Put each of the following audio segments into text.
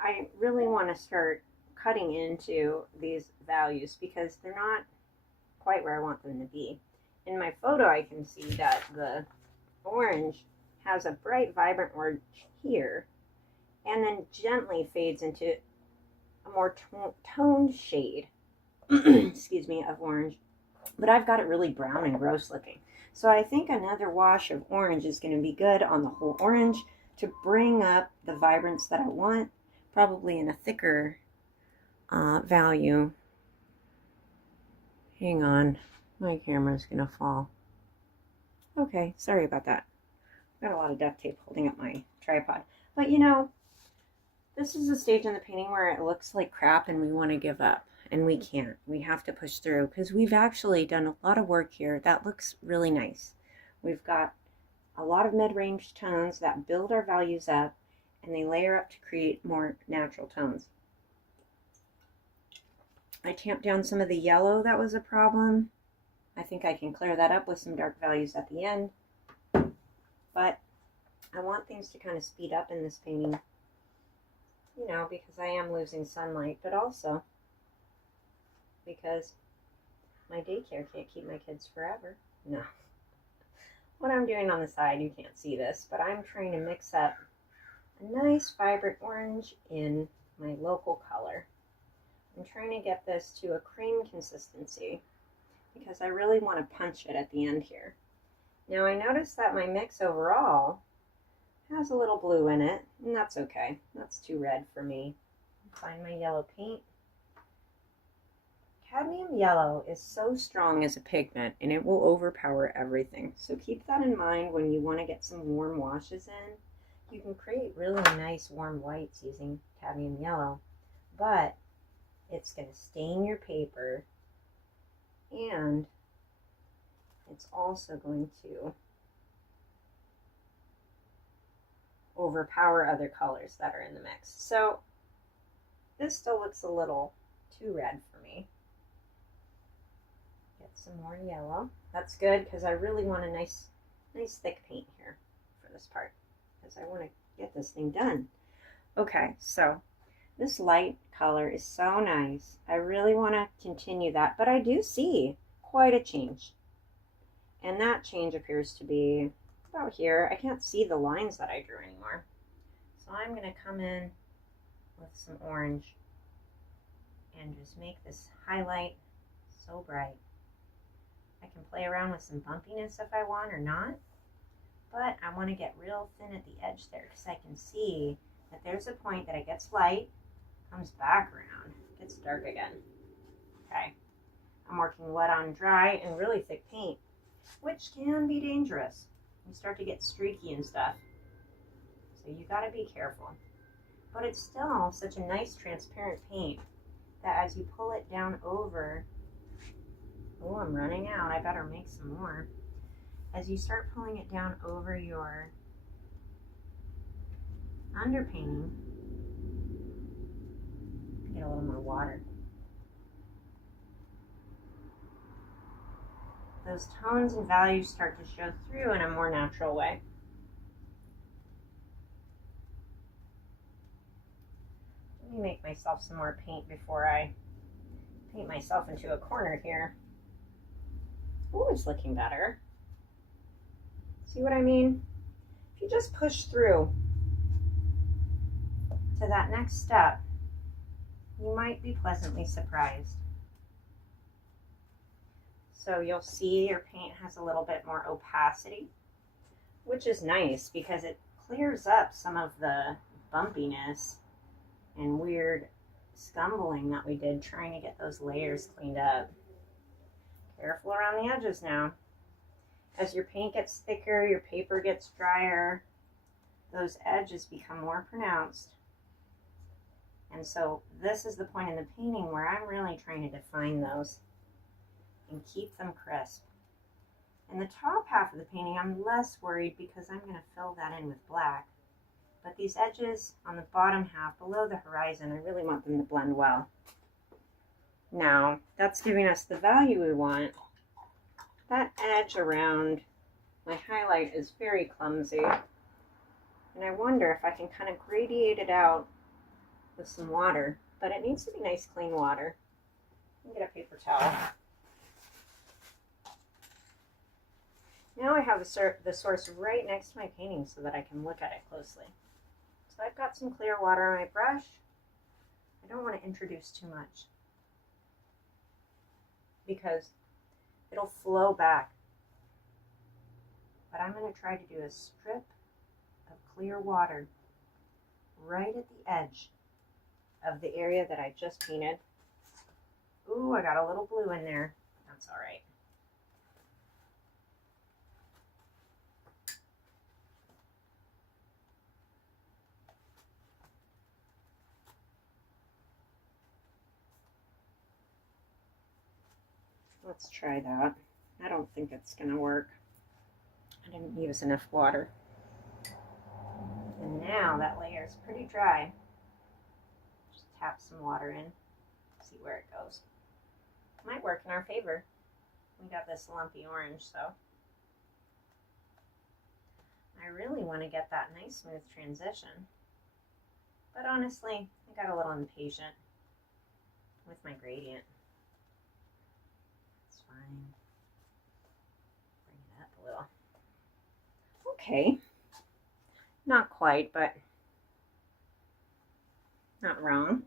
I really want to start cutting into these values because they're not quite where I want them to be. In my photo, I can see that the orange has a bright, vibrant orange here, and then gently fades into a more toned shade, excuse me, of orange. But I've got it really brown and gross looking. So I think another wash of orange is going to be good on the whole orange to bring up the vibrance that I want, probably in a thicker value. Hang on, my camera's going to fall. Okay, sorry about that. Got a lot of duct tape holding up my tripod. But you know, this is a stage in the painting where it looks like crap and we want to give up. And we can't. We have to push through because we've actually done a lot of work here that looks really nice. We've got a lot of mid-range tones that build our values up and they layer up to create more natural tones. I tamped down some of the yellow that was a problem. I think I can clear that up with some dark values at the end. But I want things to kind of speed up in this painting, you know, because I am losing sunlight, but also because my daycare can't keep my kids forever. No. What I'm doing on the side, you can't see this, but I'm trying to mix up a nice vibrant orange in my local color. I'm trying to get this to a cream consistency because I really want to punch it at the end here. Now I noticed that my mix overall has a little blue in it, and that's okay. That's too red for me. Find my yellow paint. Cadmium yellow is so strong as a pigment and it will overpower everything. So keep that in mind when you want to get some warm washes in. You can create really nice warm whites using cadmium yellow, but it's going to stain your paper and it's also going to overpower other colors that are in the mix. So this still looks a little too red for me. Get some more yellow. That's good because I really want a nice thick paint here for this part because I want to get this thing done. Okay, so this light color is so nice. I really want to continue that, but I do see quite a change. And that change appears to be about here. I can't see the lines that I drew anymore. So I'm going to come in with some orange and just make this highlight so bright. I can play around with some bumpiness if I want or not, but I want to get real thin at the edge there because I can see that there's a point that it gets light, comes back around, gets dark again. Okay, I'm working wet on dry and really thick paint, which can be dangerous. You start to get streaky and stuff, so you got to be careful. But it's still such a nice transparent paint that as you pull it down over, oh, I'm running out, I better make some more. As you start pulling it down over your underpainting, get a little more water. Those tones and values start to show through in a more natural way. Let me make myself some more paint before I paint myself into a corner here. Oh, it's looking better. See what I mean? If you just push through to that next step, you might be pleasantly surprised. So you'll see your paint has a little bit more opacity, which is nice because it clears up some of the bumpiness and weird scumbling that we did trying to get those layers cleaned up. Careful around the edges now. As your paint gets thicker, your paper gets drier, those edges become more pronounced. And so this is the point in the painting where I'm really trying to define those and keep them crisp. In the top half of the painting, I'm less worried because I'm going to fill that in with black. But these edges on the bottom half below the horizon, I really want them to blend well. Now, that's giving us the value we want. That edge around my highlight is very clumsy. And I wonder if I can kind of gradiate it out with some water, but it needs to be nice clean water. Let me get a paper towel. Now I have the source right next to my painting so that I can look at it closely. So I've got some clear water on my brush. I don't want to introduce too much because it'll flow back. But I'm going to try to do a strip of clear water right at the edge of the area that I just painted. Ooh, I got a little blue in there. That's all right. Let's try that. I don't think it's going to work. I didn't use enough water. And now that layer is pretty dry. Just tap some water in, see where it goes. Might work in our favor. We got this lumpy orange, so I really want to get that nice smooth transition. But honestly, I got a little impatient with my gradient. It's fine. Bring it up a little. Okay. Not quite, but not wrong.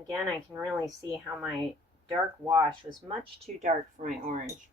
Again, I can really see how my dark wash was much too dark for my orange.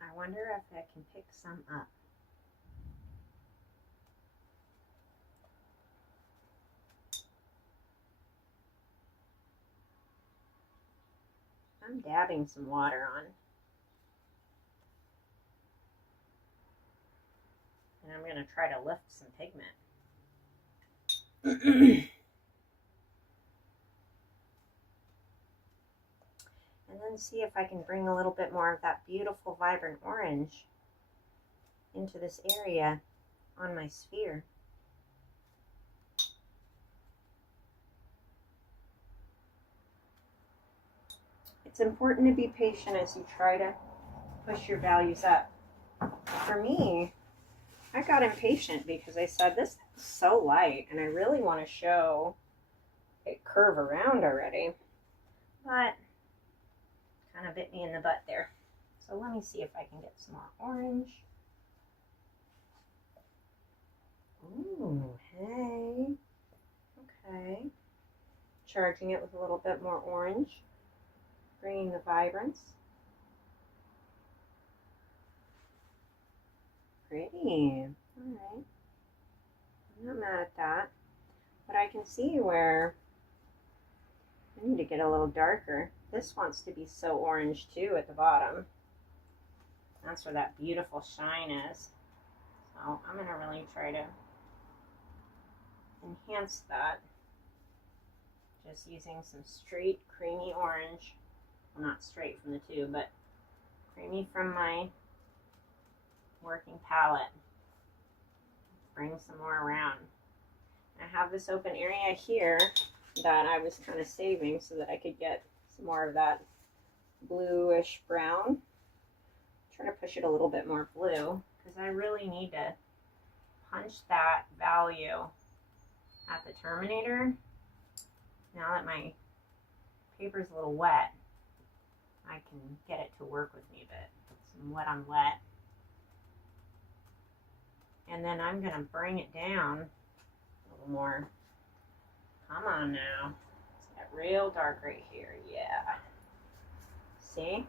I wonder if I can pick some up. I'm dabbing some water on. And I'm going to try to lift some pigment. And then see if I can bring a little bit more of that beautiful vibrant orange into this area on my sphere. It's important to be patient as you try to push your values up. For me, I got impatient because I said this is so light and I really want to show it curve around already. But kind of bit me in the butt there. So let me see if I can get some more orange. Ooh, hey. Okay. Charging it with a little bit more orange. Bringing the vibrance. Pretty. Alright. I'm not mad at that. But I can see where I need to get a little darker. This wants to be so orange too at the bottom. That's where that beautiful shine is. So I'm going to really try to enhance that. Just using some straight creamy orange. Well, not straight from the tube, but creamy from my working palette. Bring some more around. I have this open area here that I was kind of saving so that I could get some more of that bluish brown. Try to push it a little bit more blue because I really need to punch that value at the terminator. Now that my paper's a little wet, I can get it to work with me a bit. Some wet on wet. And then I'm going to bring it down a little more. Come on now. It's got real dark right here. Yeah. See?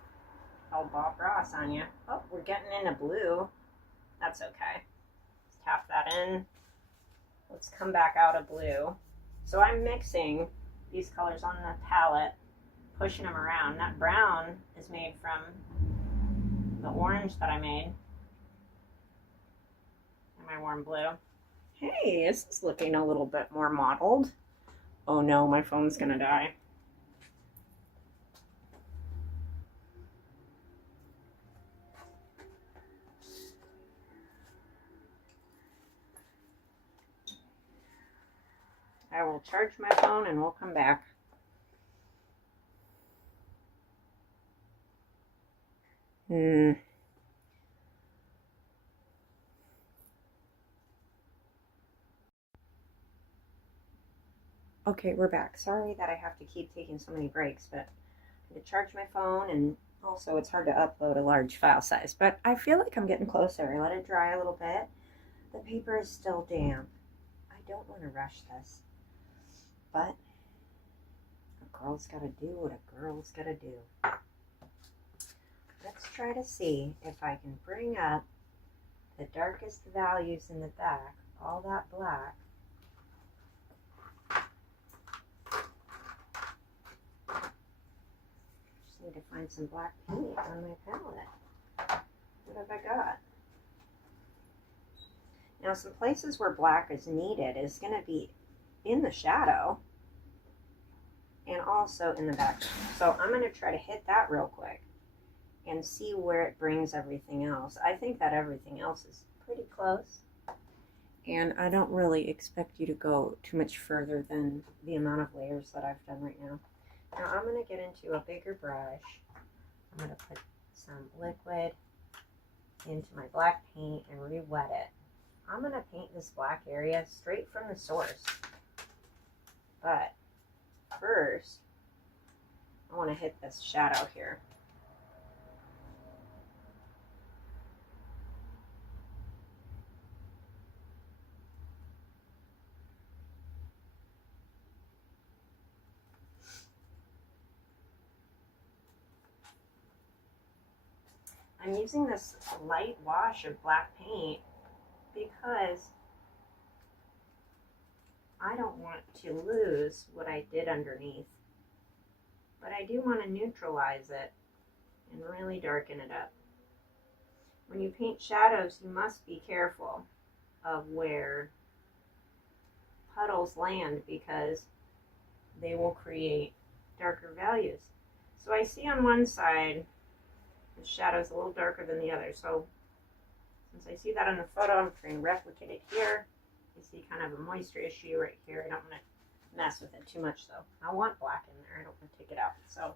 Oh, Bob Ross on you. Oh, we're getting into blue. That's okay. Let's tap that in. Let's come back out of blue. So I'm mixing these colors on the palette, pushing them around. That brown is made from the orange that I made. And my warm blue. Hey, this is looking a little bit more mottled. Oh no, my phone's gonna die. I will charge my phone and we'll come back. Okay, we're back. Sorry that I have to keep taking so many breaks, but I had to charge my phone, and also it's hard to upload a large file size. But I feel like I'm getting closer. I let it dry a little bit. The paper is still damp. I don't want to rush this, but a girl's got to do what a girl's got to do. Let's try to see if I can bring up the darkest values in the back, all that black. Just need to find some black paint on my palette. What have I got? Now, some places where black is needed is going to be in the shadow and also in the background. So I'm going to try to hit that real quick and see where it brings everything else. I think that everything else is pretty close. And I don't really expect you to go too much further than the amount of layers that I've done right now. Now I'm going to get into a bigger brush. I'm going to put some liquid into my black paint and re-wet it. I'm going to paint this black area straight from the source. But first, I want to hit this shadow here. I'm using this light wash of black paint because I don't want to lose what I did underneath, but I do want to neutralize it and really darken it up. When you paint shadows, you must be careful of where puddles land because they will create darker values. So I see on one side the shadow's a little darker than the other. So since I see that on the photo, I'm trying to replicate it here. You see kind of a moisture issue right here. I don't want to mess with it too much though. I want black in there. I don't want to take it out. So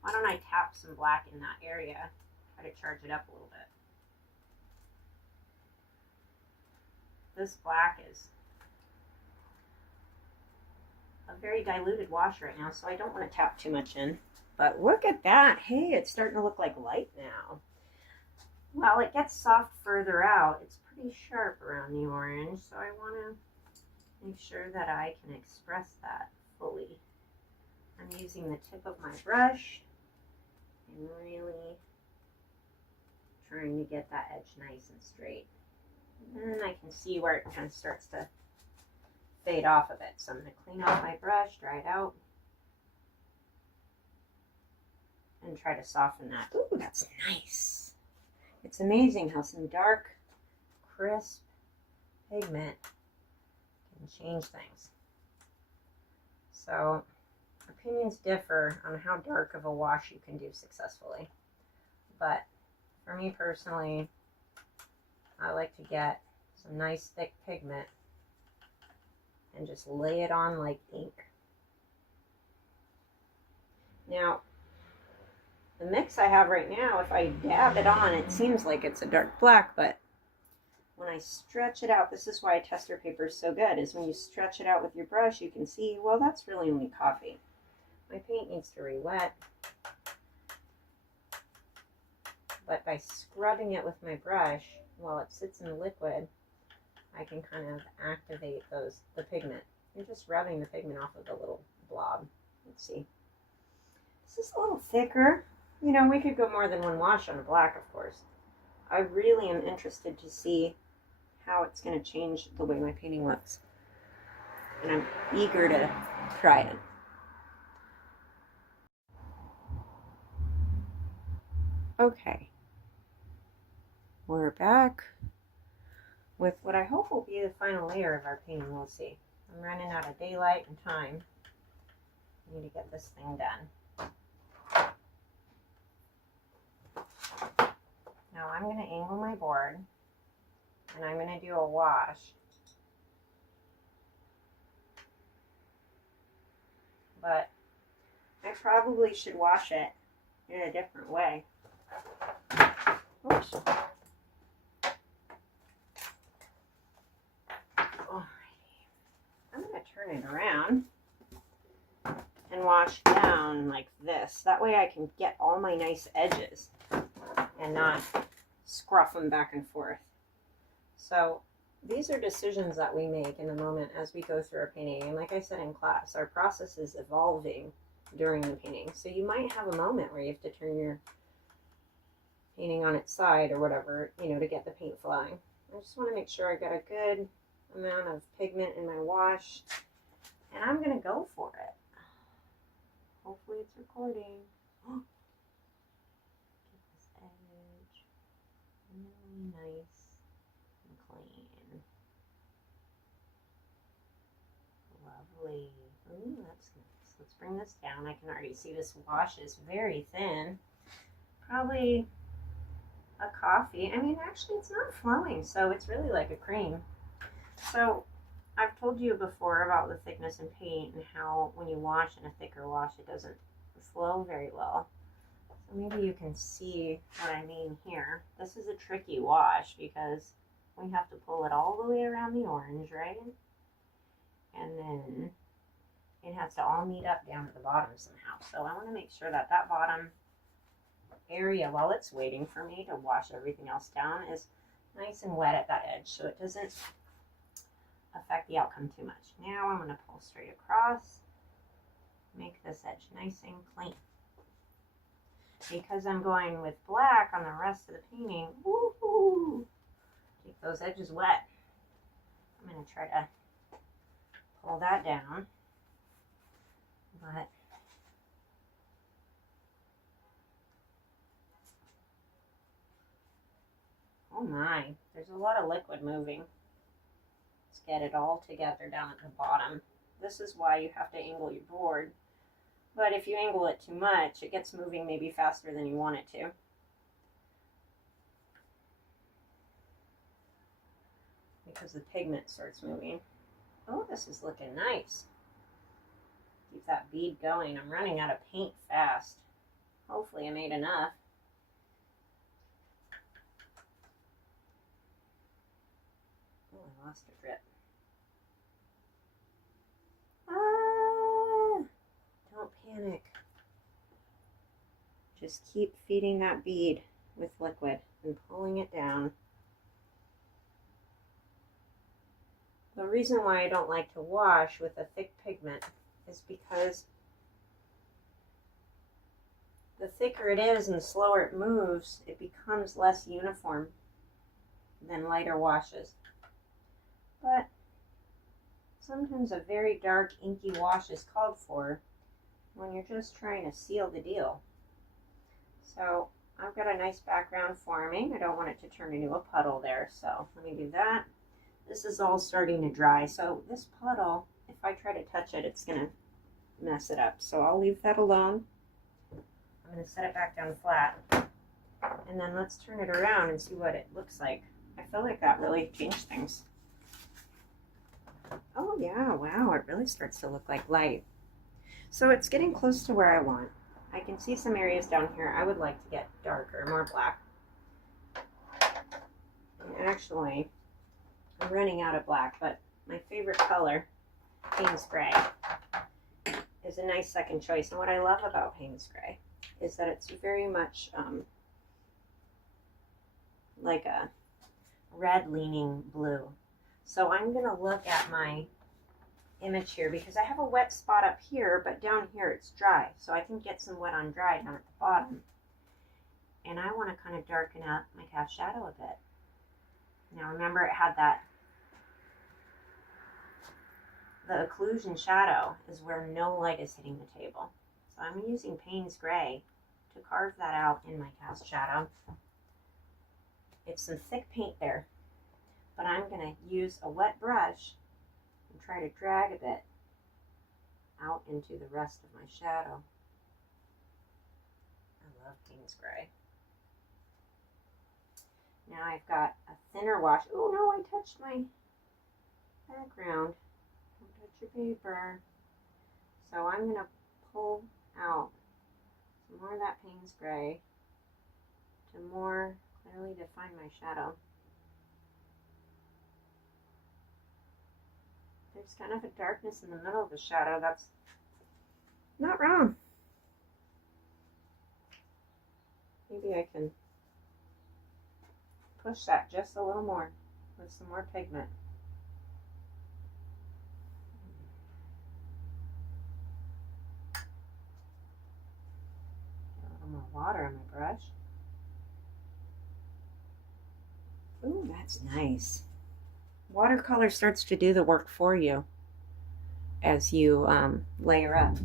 why don't I tap some black in that area, try to charge it up a little bit. This black is a very diluted wash right now, so I don't want to tap too much in. But look at that. Hey, it's starting to look like light now. Well, it gets soft further out. It's pretty sharp around the orange, so I want to make sure that I can express that fully. I'm using the tip of my brush and really trying to get that edge nice and straight. And then I can see where it kind of starts to fade off of it. So I'm going to clean off my brush, dry it out, and try to soften that. Ooh, that's nice. It's amazing how some dark, crisp pigment can change things. So opinions differ on how dark of a wash you can do successfully. But for me personally, I like to get some nice thick pigment and just lay it on like ink. Now, the mix I have right now, if I dab it on, it seems like it's a dark black, but when I stretch it out, this is why tester paper is so good, is when you stretch it out with your brush, you can see, well, that's really only coffee. My paint needs to re-wet, but by scrubbing it with my brush while it sits in the liquid, I can kind of activate the pigment. You're just rubbing the pigment off of the little blob. Let's see. This is a little thicker. You know, we could go more than one wash on a black, of course. I really am interested to see how it's going to change the way my painting looks. And I'm eager to try it. Okay. We're back with what I hope will be the final layer of our painting. We'll see. I'm running out of daylight and time. I need to get this thing done. Now I'm going to angle my board and I'm going to do a wash but I probably should wash it in a different way. Oops. Alrighty. I'm going to turn it around and wash down like this. That way I can get all my nice edges and not scruff them back and forth. So these are decisions that we make in the moment as we go through our painting. And like I said in class, our process is evolving during the painting. So you might have a moment where you have to turn your painting on its side or whatever, you know, to get the paint flowing. I just want to make sure I got a good amount of pigment in my wash, and I'm going to go for it. Hopefully it's recording. Get this edge really nice and clean. Lovely. Ooh, that's nice. Let's bring this down. I can already see this wash is very thin. Probably a coffee. I mean, actually it's not flowing, so it's really like a cream. So I've told you before about the thickness in paint and how when you wash in a thicker wash it doesn't flow very well. So maybe you can see what I mean here. This is a tricky wash because we have to pull it all the way around the orange, right? And then it has to all meet up down at the bottom somehow. So I want to make sure that that bottom area, while it's waiting for me to wash everything else down, is nice and wet at that edge so it doesn't affect the outcome too much. Now I'm going to pull straight across, make this edge nice and clean. Because I'm going with black on the rest of the painting, woohoo, keep those edges wet. I'm going to try to pull that down, but oh my, there's a lot of liquid moving. Let's get it all together down at the bottom. This is why you have to angle your board. But if you angle it too much, it gets moving maybe faster than you want it to. Because the pigment starts moving. Oh, this is looking nice. Keep that bead going. I'm running out of paint fast. Hopefully I made enough. Oh, I lost a drip. Don't panic. Just keep feeding that bead with liquid and pulling it down. The reason why I don't like to wash with a thick pigment is because the thicker it is and the slower it moves, it becomes less uniform than lighter washes. But sometimes a very dark, inky wash is called for when you're just trying to seal the deal. So I've got a nice background forming. I don't want it to turn into a puddle there, so let me do that. This is all starting to dry, so this puddle, if I try to touch it, it's going to mess it up. So I'll leave that alone. I'm going to set it back down flat, and then let's turn it around and see what it looks like. I feel like that really changed things. Oh yeah, wow, it really starts to look like light. So it's getting close to where I want. I can see some areas down here I would like to get darker, more black. And actually, I'm running out of black, but my favorite color, Payne's Gray, is a nice second choice. And what I love about Payne's Gray is that it's very much like a red-leaning blue. So I'm going to look at my image here because I have a wet spot up here, but down here it's dry. So I can get some wet on dry down at the bottom. And I want to kind of darken up my cast shadow a bit. Now remember, it had that, the occlusion shadow is where no light is hitting the table. So I'm using Payne's Gray to carve that out in my cast shadow. It's some thick paint there, but I'm going to use a wet brush and try to drag a bit out into the rest of my shadow. I love Payne's Gray. Now I've got a thinner wash. Oh no, I touched my background. Don't touch your paper. So I'm going to pull out some more of that Payne's Gray to more clearly define my shadow. There's kind of a darkness in the middle of the shadow. That's not wrong. Maybe I can push that just a little more with some more pigment. Get a little more water on my brush. Ooh, that's nice. Watercolor starts to do the work for you as you layer up.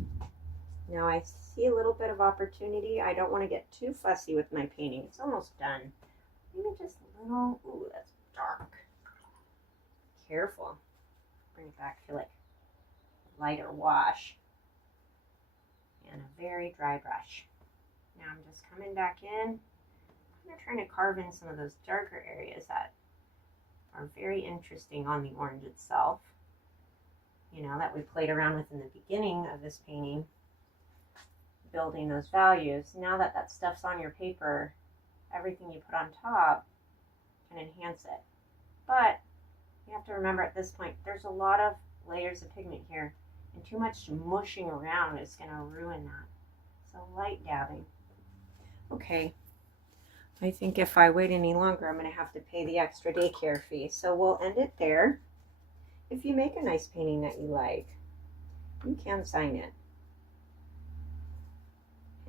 Now I see a little bit of opportunity. I don't want to get too fussy with my painting. It's almost done. Maybe just a little. Ooh, that's dark. Careful. Bring it back to like a lighter wash. And a very dry brush. Now I'm just coming back in. I'm trying to carve in some of those darker areas that are very interesting on the orange itself. You know, that we played around with in the beginning of this painting. Building those values. Now that that stuff's on your paper, everything you put on top can enhance it. But you have to remember at this point, there's a lot of layers of pigment here, and too much mushing around is going to ruin that. So light dabbing. Okay, I think if I wait any longer, I'm going to have to pay the extra daycare fee. So we'll end it there. If you make a nice painting that you like, you can sign it.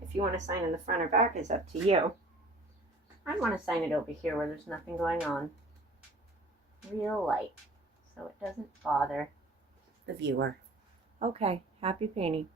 If you want to sign in the front or back, is up to you. I want to sign it over here where there's nothing going on. Real light, so it doesn't bother the viewer. Okay, happy painting.